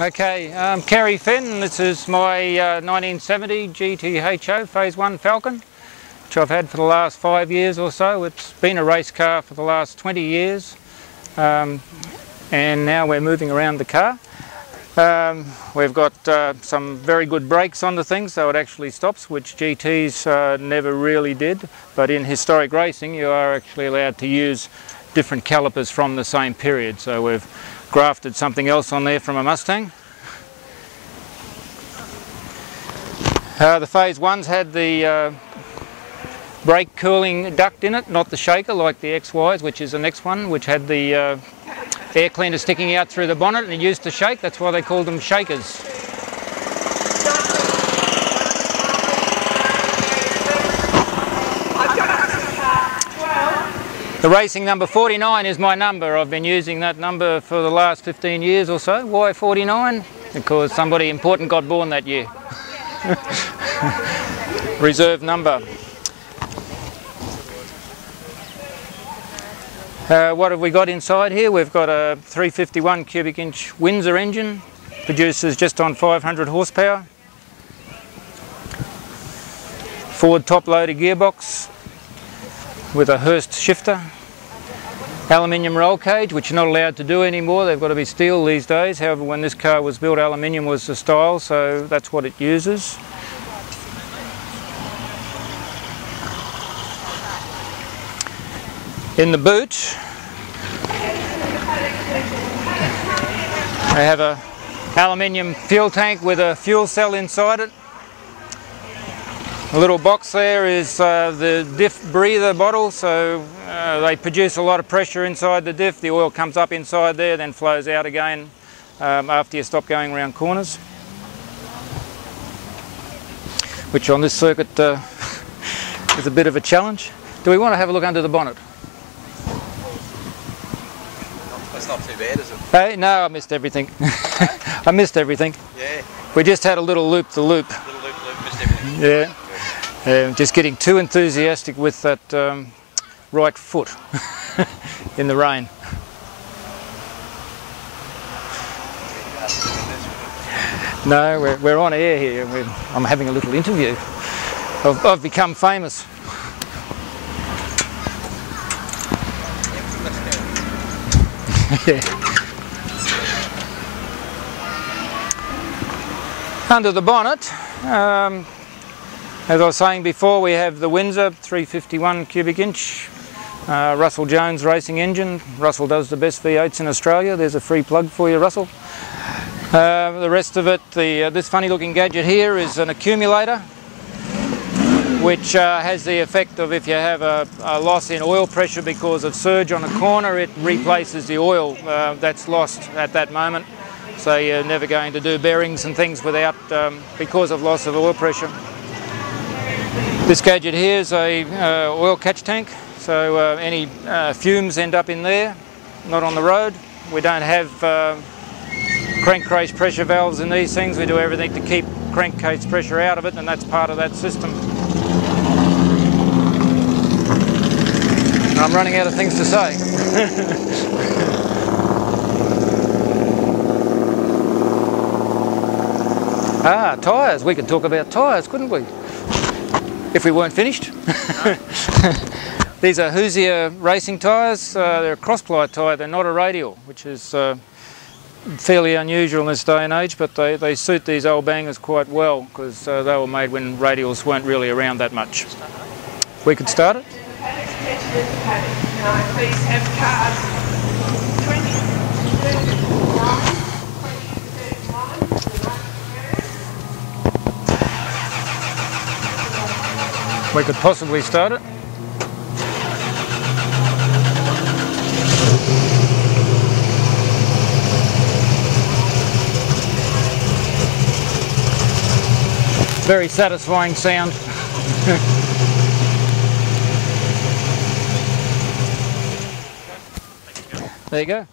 Okay, Kerry Finn, this is my 1970 GTHO Phase 1 Falcon, which I've had for the last 5 years or so. It's been a race car for the last 20 years, and now we're moving around the car. We've got some very good brakes on the thing, so it actually stops, which GTs never really did. But in historic racing, you are actually allowed to use different calipers from the same period. So we've grafted something else on there from a Mustang. The Phase 1's had the brake cooling duct in it, not the shaker like the XYs, which is the next one, which had the air cleaner sticking out through the bonnet and it used to shake. That's why they called them shakers. The racing number 49 is my number. I've been using that number for the last 15 years or so. Why 49? Because somebody important got born that year. Reserve number. What have we got inside here? We've got a 351 cubic inch Windsor engine, produces just on 500 horsepower. Ford top loader gearbox with a Hurst shifter. Aluminium roll cage, which you're not allowed to do anymore. They've got to be steel these days. However, when this car was built, aluminium was the style, so that's what it uses. In the boot, I have a aluminium fuel tank with a fuel cell inside it. A little box there is the diff breather bottle, so they produce a lot of pressure inside the diff. The oil comes up inside there, then flows out again after you stop going around corners, which on this circuit is a bit of a challenge. Do we want to have a look under the bonnet? That's not too bad, is it? Hey, no, I missed everything. I missed everything. Yeah. We just had a little loop-the-loop. Little loop, missed everything. Yeah. Just getting too enthusiastic with that right foot in the rain. No, we're on air here. I'm having a little interview. I've become famous. Yeah. Under the bonnet, as I was saying before, we have the Windsor 351 cubic inch Russell Jones racing engine. Russell does the best V8s in Australia. There's a free plug for you, Russell. The rest of it, this funny looking gadget here is an accumulator, which has the effect of if you have a loss in oil pressure because of surge on a corner, it replaces the oil that's lost at that moment. So you're never going to do bearings and things without, because of loss of oil pressure. This gadget here is a oil catch tank, so any fumes end up in there, not on the road. We don't have crankcase pressure valves in these things. We do everything to keep crankcase pressure out of it, and that's part of that system. I'm running out of things to say. Ah, tyres. We could talk about tyres, couldn't we? If we weren't finished. These are Hoosier racing tyres. They're a cross-ply tyre. They're not a radial, which is fairly unusual in this day and age, but they suit these old bangers quite well because they were made when radials weren't really around that much. We could start it. We could possibly start it. Very satisfying sound. There you go.